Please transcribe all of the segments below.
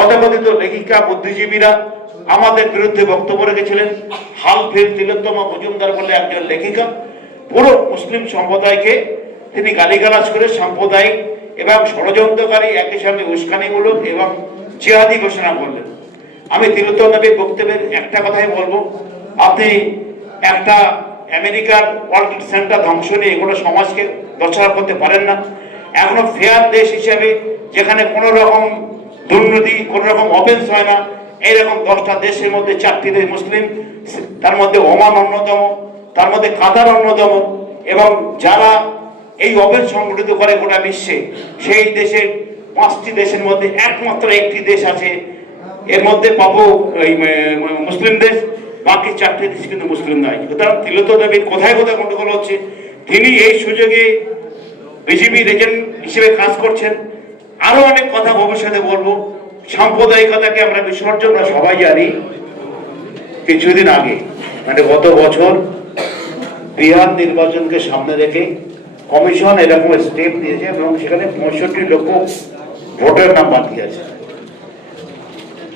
তথাকথিত লেখিকা বুদ্ধিজীবীরা আমাদের বিরুদ্ধে বক্তব্য রেখেছিলেন। হালফিল তিলোত্তমা মজুমদার বলে একজন লেখিকা পুরো মুসলিম সম্প্রদায়কে তিনি গালিগালাজ করে সাম্প্রদায়িক এবং ষড়যন্ত্রকারী, একই সঙ্গে উস্কানিমূলক এবং জিহাদি ঘোষণা করলেন। আমি তিলোত্তমা নবীর বক্তব্যের একটা কথাই বলবো, আপনি একটা আমেরিকার ওয়ার্ল্ড সেন্টার ধ্বংস নিয়ে এগুলো সমাজকে রচনা করতে পারেন না। এখনো ফেয়ার দেশ হিসেবে, যেখানে কোনো রকম দুর্নীতি, কোনো রকম অফেন্স হয় না, এইরকম 10টা দেশের মধ্যে 4টি দেশ মুসলিম, তার মধ্যে ওমান অন্যতম, তার মধ্যে কাতার অন্যতম, এবং যারা এই অফেন্স সংগঠিত করে গোটা বিশ্বে, সেই দেশের 5টি দেশের মধ্যে একমাত্র একটি দেশ আছে এর মধ্যে পাবো এই মুসলিম দেশ, বাকি 4টি দেশ কিন্তু মুসলিম নয়। সুতরাং তিলোত্তমা নবীর কোথায় কোথায় গন্ডগোল হচ্ছে, তিনি এই সুযোগে বিজেপির এজেন্ট হিসেবে কাজ করছেন। আরো অনেক কথা ভবিষ্যতে বলবো। সাম্প্রদায়িকতাকে আমরা বিসর্জন, আমরা সবাই জানি। কিছুদিন আগে মানে গত বছর বিহার নির্বাচনকে সামনে রেখে কমিশন এরকম স্টেপ দিয়েছে এবং সেখানে 65 লক্ষ ভোটার নাম বাদ দিয়েছে।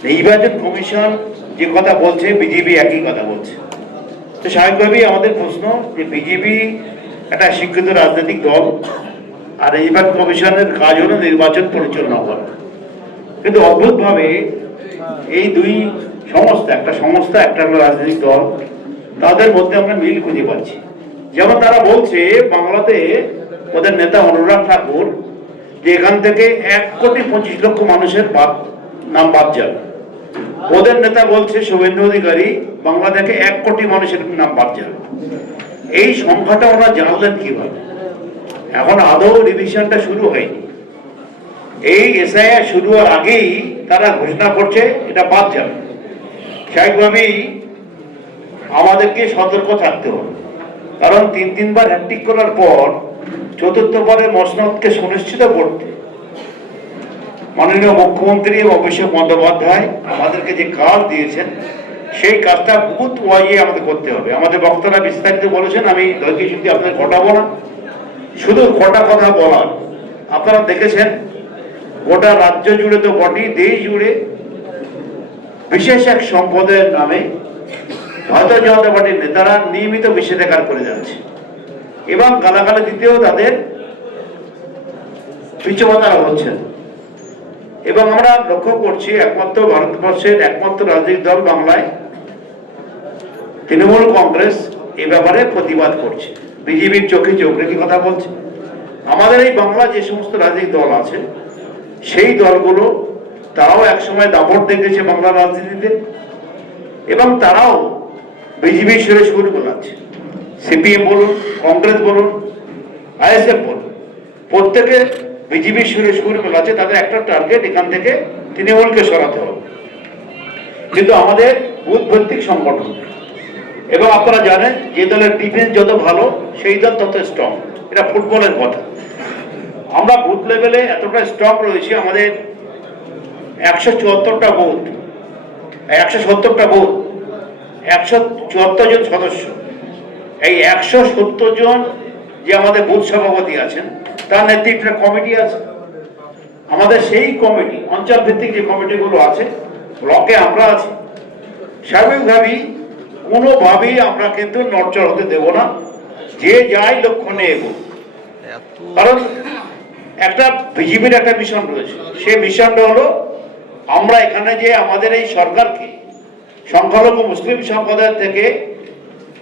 নির্বাচন কমিশন যে কথা বলছে, বিজেপি একই কথা বলছে। তো স্বাভাবিকভাবেই আমাদের প্রশ্ন যে বিজেপি একটা শিক্ষিত রাজনৈতিক দল, আর নির্বাচন কমিশনের কাজ হলো নির্বাচন পরিচালনা করা। কিন্তু অদ্ভুতভাবে এই দুই সংস্থা, একটা সংস্থা একটা রাজনৈতিক দল, তাদের মধ্যে আমরা মিল খুঁজে পাচ্ছি। যেমন তারা বলছে বাংলাতে ওদের নেতা অনুরাগ ঠাকুর যে এখান থেকে 1,25,00,000 মানুষের নাম বাদ যাবে। ওদের নেতা বলছে শুভেন্দু অধিকারী বাংলা থেকে 1 কোটি মানুষের নাম বাদ যাবে। এই সংখ্যাটা ওরা জানলেন কিভাবে? এখন আদৌ রিভিশনটা শুরু হয়নি। এই এসআইআর শুরু হওয়ার আগেই তারা ঘোষণা করছে এটা বাদ যাবে। স্বাভাবিকভাবেই আমাদেরকে সতর্ক থাকতে হবে, কারণ 3বার হ্যাট্রিক করার পর 4র্থবারের মসনদকে সুনিশ্চিত করতে মাননীয় মুখ্যমন্ত্রী অভিষেক বন্দ্যোপাধ্যায় আমাদেরকে যে কাজ দিয়েছেন, সেই কাজটা বুথ ওয়াইজে আমাদের করতে হবে। আমাদের বক্তারা বিস্তারিত বলেছেন, আমি দৈহিক যুক্তি আপনাদের ঘটাবো না, শুধু কটা কথা বলার। আপনারা দেখেছেন গোটা রাজ্য জুড়ে তো বটেই, দেশ জুড়ে বিশেষ এক সম্পদের নামে ভারতীয় জনতা পার্টির নেতারা নিয়মিত নিষেধাজ্ঞা করে যাচ্ছে এবং গালাগালি দিতেও তাদের পিছুবাধারা হচ্ছেন। এবং আমরা লক্ষ্য করছি একমাত্র ভারতবর্ষের একমাত্র রাজনৈতিক দল বাংলায় তৃণমূল কংগ্রেস এ ব্যাপারে প্রতিবাদ করছে, বিজেপির চোখে চোখ রেখে কথা বলছে। আমাদের এই বাংলা যে সমস্ত রাজনৈতিক দল আছে, সেই দলগুলো তারাও একসময় দাপট দেখেছে বাংলা রাজনীতিতে এবং তারাও বিজেপির সুরে সুর গোলাচ্ছে। সিপিএম বলুন, কংগ্রেস বলুন, আইএসএফ বলুন, প্রত্যেকে বিজেপির সুরে সুর গোলাচ্ছে। তাদের একটা টার্গেট এখান থেকে তৃণমূলকে সরাতে হবে। কিন্তু আমাদের বুথ ভিত্তিক সংগঠন, এবং আপনারা জানেন যে দলের ডিফেন্স যত ভালো সেই দল তত স্ট্রং, এটা ফুটবলের কথা। আমরা বুথ লেভেলে এতটা স্ট্রং রয়েছে, আমাদের 174টা বুথ, 170টা বুথ, 174 জন সদস্য। এই 170 জন যে আমাদের বুথ সভাপতি আছেন, তার নেতৃত্বে কমিটি আছে। আমাদের সেই কমিটি, অঞ্চল ভিত্তিক যে কমিটিগুলো আছে, ব্লকে আমরা আছি। স্বাভাবিকভাবেই কোনোভাবেই আমরা কিন্তু নড়চড় হতে দেব না, যে যাই লক্ষ্য নিয়ে এগোক। কারণ একটা বিজেপির একটা মিশন রয়েছে, সেই মিশনটা হলো আমরা এখানে যে আমাদের এই সরকারকে সংখ্যালঘু মুসলিম সম্প্রদায় থেকে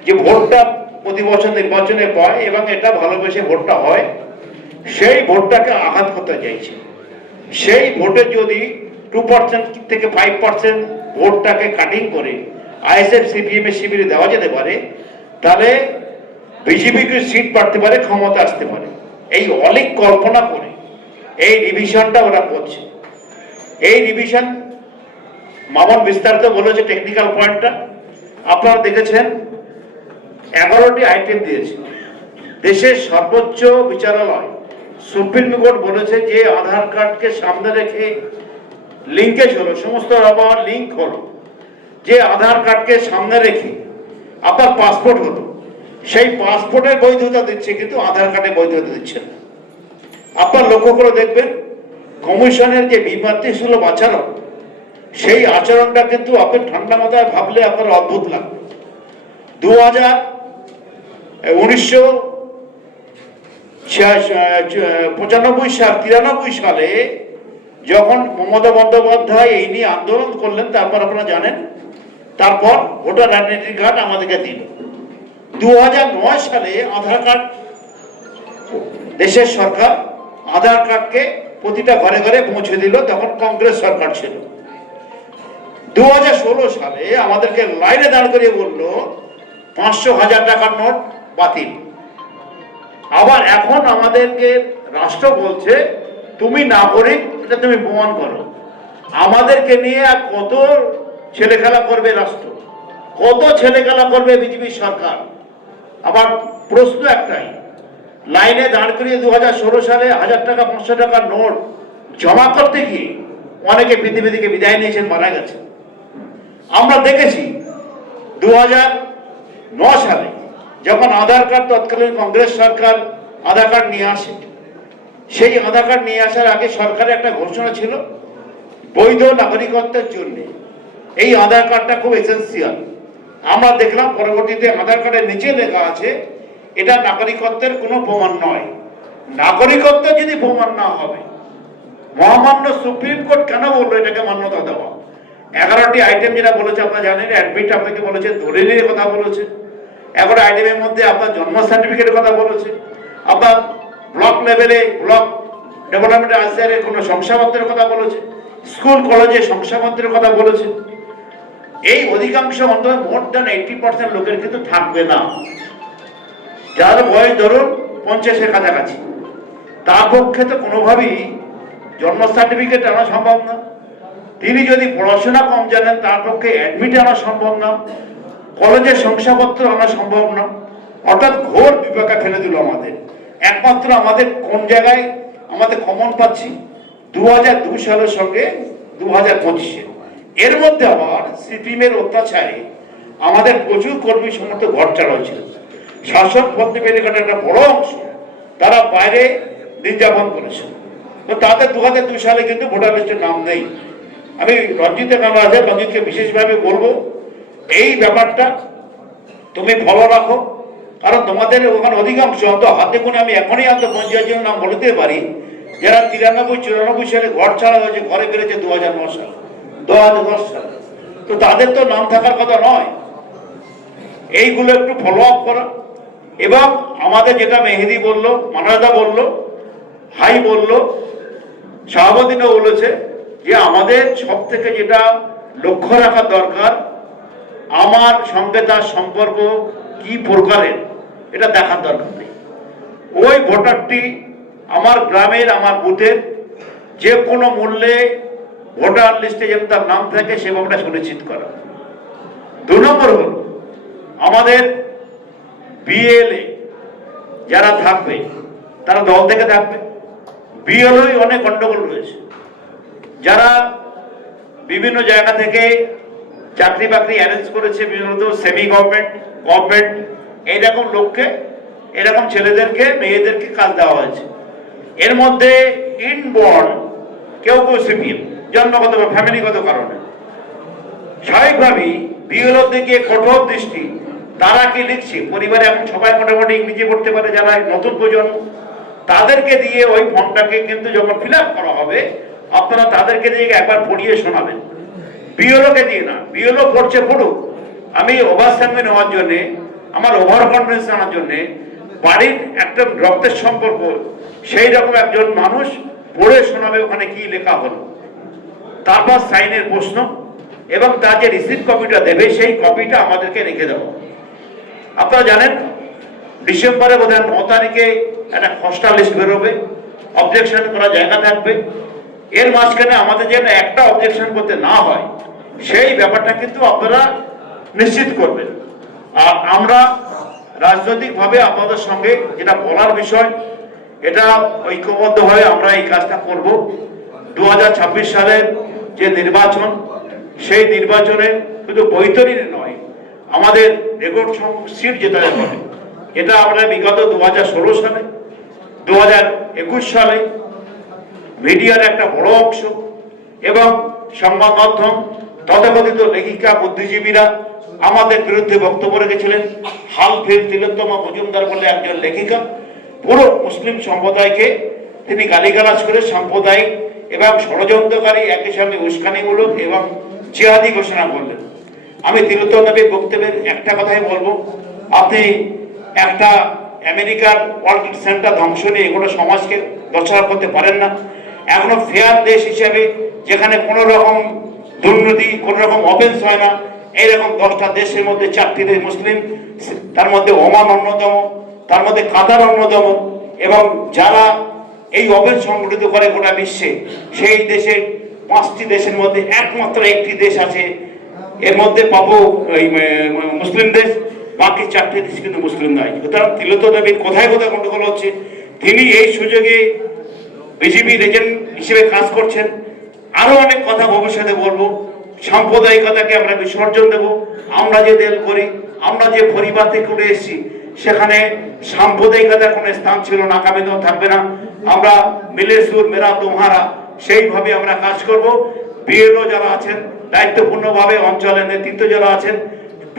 যে ভোটটা প্রতি বছর নির্বাচনে পায় এবং এটা ভালোবেসে ভোটটা হয়, সেই ভোটটাকে আঘাত করতে চাইছে। সেই ভোটে যদি 2% থেকে 5% ভোটটাকে কাটিং করে আইএসএফ সিপিএম এর শিবিরে দেওয়া যেতে পারে, তাহলে বিজেপিকে সিট বাড়তে পারে, ক্ষমতা আসতে পারে। এই অলিক কল্পনা করে এই রিভিশনটা ওরা করছে। এই রিভিশন মামন বিস্তারিত বলেছে টেকনিক্যাল পয়েন্টটা, আপনারা দেখেছেন। 11টি আইটেম দিয়েছে। দেশের সর্বোচ্চ বিচারালয় সুপ্রিম কোর্ট বলেছে যে আধার কার্ডকে সামনে রেখে লিঙ্কেজ হলো, সমস্ত আবার লিঙ্ক হলো, যে আধার কার্ডকে সামনে রেখে আপনার পাসপোর্ট হলো, সেই পাসপোর্টের বৈধতা দিচ্ছে কিন্তু আধার কার্ডের বৈধতা দিচ্ছে না। আপনার লক্ষ্য করে দেখবেন কমিশনের যে বিমাতৃসুলভ আচরণ, সেই আচরণটা কিন্তু আপনি ঠান্ডা মাথায় ভাবলে আপনার অদ্ভুত লাগবে। 1993 সালে যখন মমতা বন্দ্যোপাধ্যায় এই নিয়ে আন্দোলন করলেন, তারপর আপনারা জানেন, তারপর ভোটার আইডেন্টি কার্ড আমাদেরকে দিল। 2009 সালে আধার কার্ড, দেশের সরকার আধার কার্ডকে প্রতিটা ঘরে ঘরে পৌঁছে দিল, তখন কংগ্রেস সরকার ছিল। 2016 সালে আমাদেরকে লাইনে দাঁড় করিয়ে বললো 500,000 টাকার নোট বাতিল। আবার এখন আমাদেরকে রাষ্ট্র বলছে তুমি নাগরিক, এটা তুমি প্রমাণ করো। আমাদেরকে নিয়ে কত ছেলে খেলা করবে রাষ্ট্র, কত ছেলে খেলা করবে বিজেপি সরকার। আবার প্রশ্ন একটাই, লাইনে দাঁড় করিয়ে 2016 সালে 1000 টাকা 500 টাকার নোট জমা করতে গিয়ে অনেকে পৃথিবী থেকে বিদায় নিয়েছেন, মারা গেছে। আমরা দেখেছি 2009 সালে যখন আধার কার্ড, তৎকালীন কংগ্রেস সরকার আধার কার্ড নিয়ে আসে, সেই আধার কার্ড নিয়ে আসার আগে সরকারের একটা ঘোষণা ছিল বৈধ নাগরিকত্বের জন্য এই আধার কার্ডটা খুব এসেন্সিয়াল। আমরা দেখলাম পরবর্তীতে আধার কার্ডের নিচে লেখা আছে এটা নাগরিকত্বের কোনো প্রমাণ নয়। নাগরিকত্ব যদি প্রমাণ না হবে, মহামান্য সুপ্রিম কোর্ট কেন বললো এটাকে মান্যতা দেওয়া? 11টি আইটেম যেটা বলেছে আপনারা জানেন, অ্যাডমিট আপনাকে বলেছে, দলিলের কথা বলেছে, 11 আইটেমের মধ্যে আপনার জন্ম সার্টিফিকেটের কথা বলেছে, আপনার ব্লক লেভেলে ব্লক ডেভেলপমেন্ট আসিয়ারের কোনো শংসাপত্রের কথা বলেছে, স্কুল কলেজে শংসাপত্রের কথা বলেছে। এই অধিকাংশ অন্তত মোর দ্যান 80% লোকের কিন্তু থাকবে না, যার বয়স ধরুন 50-এর কাছাকাছি। তার পক্ষে তো কোনোভাবেই জন্ম সার্টিফিকেট আনা সম্ভব না। তিনি যদি পড়াশোনা কম জানেন, তার পক্ষে অ্যাডমিট আনা সম্ভব না, কলেজের শংসাপত্র আনা সম্ভব না। অর্থাৎ ঘোর বিপাকে ফেলে দিল আমাদের। একমাত্র আমাদের কোন জায়গায় আমাদের কমন পাচ্ছি 2002 সালের সঙ্গে 2025-এ। এর মধ্যে আবার সিপিএমের অত্যাচারে আমাদের প্রচুর কর্মী সমর্থক ঘরছাড়া হয়েছিল। শাসক পত্রিকার একটা বড় অংশ তারা বাইরে দিন যাপন করেছে। তো তাদের 2002 সালে কিন্তু ভোটার লিস্টের নাম নেই। আমি রঞ্জিতের নাম আছে, রঞ্জিতকে বিশেষভাবে বলবো এই ব্যাপারটা তুমি ফলো রাখো, কারণ তোমাদের ওখানে অধিকাংশ হাতে গুনে আমি এখনই 50 জনের নাম বলতে পারি যারা 93-94 সালে ঘর ছাড়া হয়েছে, ঘরে বেড়েছে 2009 সালে, 2010 সালে। তো তাদের তো নাম থাকার কথা নয়। এইগুলো একটু ফলো আপ করা। এবং আমাদের যেটা মেহেদি বলল, মানবদা বলল, হাই বলল, শাহাবুদ্দিনও বলেছে যে আমাদের সব থেকে যেটা লক্ষ্য রাখা দরকার, আমার সঙ্গে তার সম্পর্ক কি প্রকারের এটা দেখার দরকার নেই। ওই ভোটারটি আমার গ্রামের, আমার বুথের যে কোনো মূল্যে ভোটার লিস্টে যেন তার নাম থাকে সে ব্যাপারটা সুনিশ্চিত করা। 2 নম্বর হল আমাদের বিএলএ যারা থাকবে তারা দল থেকে থাকবে। বিএলওই অনেক গন্ডগোল রয়েছে, যারা বিভিন্ন জায়গা থেকে চাকরি বাকরি অ্যারেঞ্জ করেছে, বিভিন্ন সেমি গভর্নমেন্ট, গভর্নমেন্ট, এইরকম লোককে, এরকম ছেলেদেরকে, মেয়েদেরকে কাজ দেওয়া হয়েছে। এর মধ্যে ইনবর্ন কেউ কেউ সিপিএম, জন্মগত বা ফ্যামিলিগত কারণে। স্বাভাবিকভাবেই বিএলওর দিকে কঠোর দৃষ্টি। তারা কি লিখছে, পরিবারে এখন সবাই মোটামুটি ইংরেজি পড়তে পারে, যারা নতুন প্রজন্ম, তাদেরকে দিয়ে ওই ফর্মটাকে কিন্তু যখন ফিল আপ করা হবে আপনারা তাদেরকে দিয়ে একবার পড়িয়ে শোনাবেন, বিএলওকে দিয়ে না। বিএলও পড়ছে পড়ুক, আমি ওভারস্ট্যাম্পিং নেওয়ার জন্যে, আমার ওভার কনফিডেন্স আনার জন্যে, বাড়ির একটা রক্তের সম্পর্ক সেই রকম একজন মানুষ পড়ে শোনাবে ওখানে কি লেখা হলো, তারপর সাইনের প্রশ্ন, এবং তার যে রিসিপ্ট কপিটা দেবে সেই কপিটা আমাদেরকে রেখে দেবো। আপনারা জানেন ডিসেম্বরে বোধহয় 9 তারিখে একটা খসড়া লিস্ট বেরোবে, অবজেকশন করার জায়গা থাকবে। এর মাঝখানে আমাদের যেন একটা অবজেকশন করতে না হয় সেই ব্যাপারটা কিন্তু আপনারা নিশ্চিত করবেন। আর আমরা রাজনৈতিকভাবে আপনাদের সঙ্গে যেটা বলার বিষয়, এটা ঐক্যবদ্ধ হয়ে আমরা এই কাজটা করব। 2026 সালের যে নির্বাচন, সেই নির্বাচনে শুধু বৈতরণী নয়, আমাদের রেকর্ড সংখ্যক সিট যেতে হবে। এটা আমরা বিগত 2016 সালে, 2021 সালে মিডিয়ার একটা বড় অংশ এবং সংবাদ মাধ্যম, তথাকথিত লেখিকা, বুদ্ধিজীবীরা আমাদের বিরুদ্ধে বক্তব্য রেখেছিলেন। হালফিল তিলোত্তমা মজুমদার বলে একজন লেখিকা পুরো মুসলিম সম্প্রদায়কে তিনি গালিগালাজ করে সাম্প্রদায়িক এবং ষড়যন্ত্রকারী, একই সঙ্গে উস্কানিমূলক এবং জিহাদি ঘোষণা করলেন। আমি তিলোত্তমা নবীর বক্তব্যের একটা কথাই বলবো, আপনি একটা আমেরিকার ওয়ার্ল্ড ট্রেড সেন্টার ধ্বংস নিয়ে এগুলো সমাজকে দর্শনা করতে পারেন না। এখনো ফেয়ার দেশ হিসেবে, যেখানে কোনো রকম দুর্নীতি, কোনো রকম অফেন্স হয় না, এইরকম 10টা দেশের মধ্যে 4টি দেশ মুসলিম, তার মধ্যে ওমান অন্যতম, তার মধ্যে কাতার অন্যতম, এবং যারা এই অফেন্স সংগঠিত করে গোটা বিশ্বে, সেই দেশের 5টি দেশের মধ্যে একমাত্র একটি দেশ আছে, এর মধ্যে পাবো মুসলিম দেশ, বাকি 4টি দেশ কিন্তু মুসলিম নয়। সুতরাং তিলোত্তমা নবীর কোথায় কোথায় গন্ডগোল হচ্ছে, তিনি এই সুযোগে বিজেপি এজেন্ট হিসেবে কাজ করছেন। আরো অনেক কথা ভবিষ্যতে বলবো। সাম্প্রদায়িকতাকে আমরা বিসর্জন দেব। আমরা যে দল করি, আমরা যে পরিবার থেকে উঠে এসেছি, সেখানে সাম্প্রদায়িকতার কোনো স্থান ছিল না, আগামীতেও থাকবে না। আমরা মিলে সুর মেরা তোমারা, সেইভাবে আমরা কাজ করব। বিএলও যারা আছেন, দায়িত্বপূর্ণভাবে অঞ্চলের নেতৃত্ব যারা আছেন,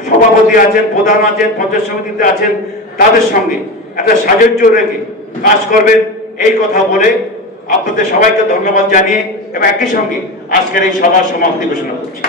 সভাপতি আছেন, প্রধান আছেন, পঞ্চায়েত সমিতিতে আছেন, তাদের সঙ্গে একটা সাহায্য রেখে কাজ করবেন, এই কথা বলে আপনাদের সবাইকে ধন্যবাদ জানিয়ে এবং একই সঙ্গে আজকের এই সভার সমাপ্তি ঘোষণা করছি।